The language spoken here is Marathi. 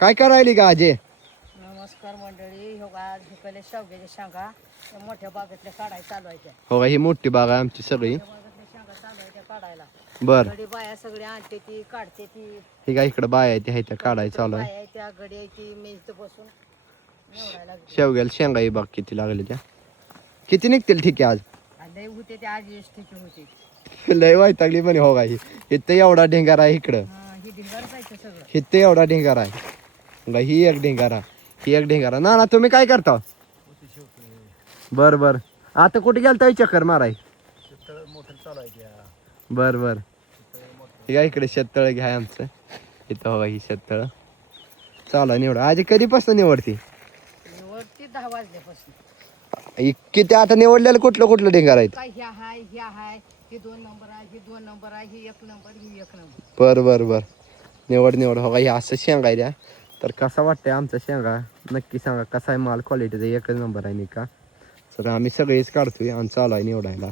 काय करायली का आजे? नमस्कार मंडळी. हो आज हुकले शेवग्याच्या शेंगा त्या मोठ्या बागेतल्या काढायला चालू आहे त्या. हो ही मोठी बाग आहे आमची सगळी. मोठ्या बागेतल्या शेंगा चालू आहे त्या काढायला. बर गडी बाया सगळी आणते ती काढते ती. ही काय इकडे बाय आहे त्या इथं काढायचं चालू आहे. बाया आहे त्या गडी आहे ती मी इथं बसून निवडायला लागली. शेवग्याला शेंगा ही बाग किती लागली त्या? किती निघतील ठीक आहे आज? लय होते ते आज एसटीचे होते. लय वैतागली म्हणे हो गाई. इथं एवढा ढेंगार आहे इकडं. ही ढिंगार जायचं सगळं. इथं एवढा ढेंगार आहे. गा ही एक ढेंगारा, ही एक ढेंगारा. ना तुम्ही काय करता? बर बर. आता कुठे गेलता चक्कर माराय? बर बर. हे काय इकडे शेततळ घ्या आमचं. इथं हो ही शेततळ चालू निवड. आज कधीपासून निवडती? वरती 10 वाजल्यापासून. किती आता निवडलेलं कुठलं कुठलं ढेंगार आहेत? काय ह्या हाय ह्या हाय ही 2 नंबर आहे ही 2 नंबर आहे ही 1 नंबर ही 1 नंबर. बर बर बर. निवड हो का. हे असं शेंगा आहे द्या. तर कसा वाटतंय आमचा शेंगा नक्की सांगा. कसा आहे माल, क्वालिटीचा एकच नंबर आहे नाही का. तर आम्ही सगळेच काढतोय आणि चालू आहे निवडायला.